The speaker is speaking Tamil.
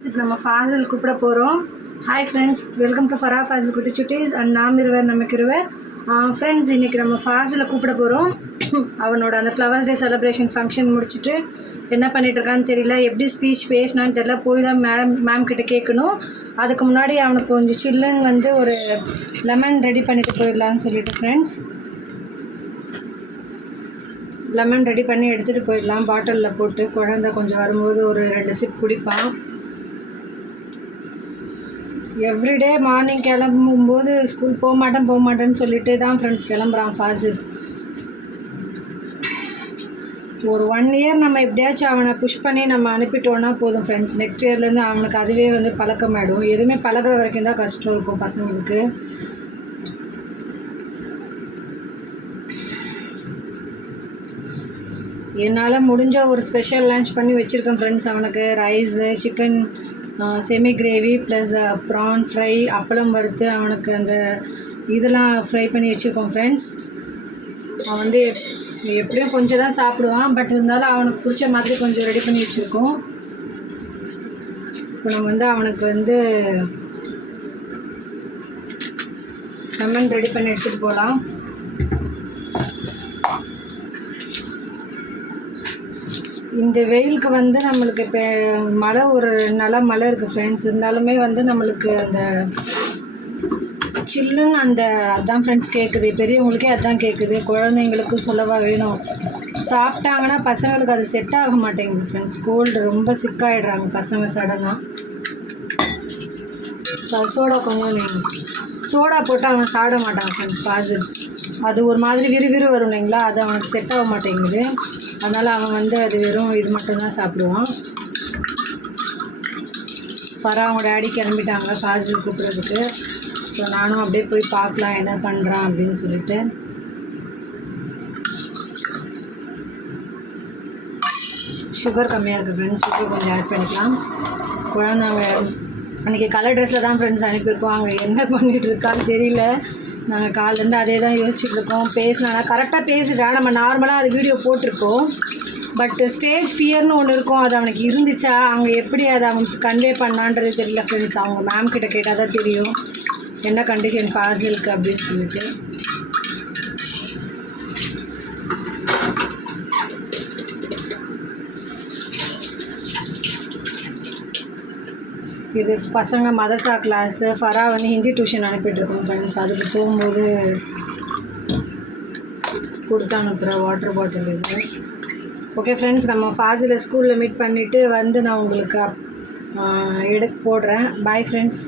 நம்ம ஃபாசில் கூப்பிட போகிறோம். Hi friends, welcome to Farah Fazil குட்டி சுட்டீஸ் அண்ட் நாம் இருவர் நமக்கு இருவர். ஃப்ரெண்ட்ஸ், இன்றைக்கி நம்ம ஃபாசிலை கூப்பிட போகிறோம். அவனோட அந்த ஃப்ளவர்ஸ் டே செலிப்ரேஷன் ஃபங்க்ஷன் முடிச்சுட்டு என்ன பண்ணிகிட்ருக்கான்னு தெரியல, எப்படி ஸ்பீச் பேசினான்னு தெரியல. போய் தான் மேம் கிட்டே கேட்கணும். அதுக்கு முன்னாடி அவனுக்கு கொஞ்சம் சில்லுன்னு வந்து ஒரு லெமன் ரெடி பண்ணிட்டு போயிடலான்னு சொல்லிட்டு ஃப்ரெண்ட்ஸ், லெமன் ரெடி பண்ணி எடுத்துகிட்டு போயிடலாம். பாட்டிலில் போட்டு குழந்தை கொஞ்சம் வரும்போது ஒரு 2 சிப் குடிப்பான். எவ்ரிடே மார்னிங் கிளம்பும்போது ஸ்கூல் போக மாட்டேன்னு சொல்லிட்டு தான் ஃப்ரெண்ட்ஸ் கிளம்புறான் ஃபாசில். ஒரு 1 இயர் நம்ம எப்படியாச்சும் அவனை புஷ் பண்ணி நம்ம அனுப்பிட்டோன்னா போதும் ஃப்ரெண்ட்ஸ். நெக்ஸ்ட் இயர்லேருந்து அவனுக்கு அதுவே வந்து பழக்கமாயிடும். எதுவுமே பழகிற வரைக்கும் தான் கஷ்டம் இருக்கும் பசங்களுக்கு. என்னால் முடிஞ்ச ஒரு ஸ்பெஷல் லன்ச் பண்ணி வச்சுருக்கேன் ஃப்ரெண்ட்ஸ். அவனுக்கு rice, chicken semi gravy plus PRAN fry, அப்பளம் வறுத்து அவனுக்கு அந்த இதெல்லாம் ஃப்ரை பண்ணி வச்சுருக்கோம் ஃப்ரெண்ட்ஸ். அவன் வந்து எப்படியும் கொஞ்சம் தான் சாப்பிடுவான், பட் இருந்தாலும் அவனுக்கு பிடிச்ச மாதிரி கொஞ்சம் ரெடி பண்ணி வச்சுருக்கோம். இப்போ நம்ம வந்து அவனுக்கு வந்து லெமன் ரெடி பண்ணி எடுத்துகிட்டு போகலாம். இந்த வெயிலுக்கு வந்து நம்மளுக்கு இப்போ மழை ஒரு நல்ல மழை இருக்குது ஃப்ரெண்ட்ஸ். இருந்தாலுமே வந்து நம்மளுக்கு அந்த சில்லுன்னு அந்த அதுதான் ஃப்ரெண்ட்ஸ் கேட்குது. பெரியவங்களுக்கே அதுதான் கேட்குது, குழந்தைங்களுக்கும் சொல்லவா வேணும். சாப்பிட்டாங்கன்னா பசங்களுக்கு அது செட் ஆக மாட்டேங்குது ஃப்ரெண்ட்ஸ். கோல்டு ரொம்ப சிக்காயிடுறாங்க பசங்க சடனாக. சோடா கொஞ்சம் சோடா போட்டு அவன் சாப்பிட மாட்டான் ஃப்ரெண்ட்ஸ். பாசில் அது ஒரு மாதிரி விறுவிறு வரும் இல்லைங்களா, அது அவனுக்கு செட் ஆக மாட்டேங்குது. அதனால் அவன் வந்து அது வெறும் இது மட்டும்தான் சாப்பிடுவான். பரா அவங்க டேடி கிளம்பிட்டாங்க ஃபாசில் கூப்பிட்றதுக்கு. ஸோ நானும் அப்படியே போய் பார்க்கலாம் என்ன பண்ணுறான் அப்படின்னு சொல்லிட்டு. சுகர் கம்மியாக இருக்குது ஃப்ரெண்ட்ஸ், சுகர் கொஞ்சம் ஆட் பண்ணிக்கலாம். குழந்தைங்க அன்றைக்கி கலர் ட்ரெஸ்ஸில் தான் ஃப்ரெண்ட்ஸ் அனுப்பியிருக்கோம். அங்கே என்ன பண்ணிகிட்டு இருக்கான்னு தெரியல. நாங்கள் காலேருந்து அதே தான் யோசிச்சுட்ருக்கோம். பேசினா கரெக்டாக பேசிட்டான். நம்ம நார்மலாக அது வீடியோ போட்டிருக்கோம். பட் ஸ்டேஜ் ஃபியர்னு ஒன்று இருக்கும், அது அவனுக்கு இருந்துச்சா, அவங்க எப்படி அதை அவனுக்கு கன்வே பண்ணான்றது தெரியல ஃப்ரெண்ட்ஸ். அவங்க மேம் கிட்ட கேட்டால் தான் தெரியும் என்ன கண்டிஷன் ஃபாசிலுக்கு அப்படின்னு சொல்லிட்டு. இது பசங்க மதர்சா கிளாஸு. ஃபரா வந்து ஹிந்தி டியூஷன் அனுப்பிட்டுருக்கோம் ஃப்ரெண்ட்ஸ். அதுக்கு போகும்போது கொடுத்து அனுப்புகிற வாட்டர் பாட்டில் இது. ஓகே ஃப்ரெண்ட்ஸ், நம்ம ஃபாசிலை ஸ்கூலில் மீட் பண்ணிவிட்டு வந்து நான் உங்களுக்கு போடுறேன். Bye friends.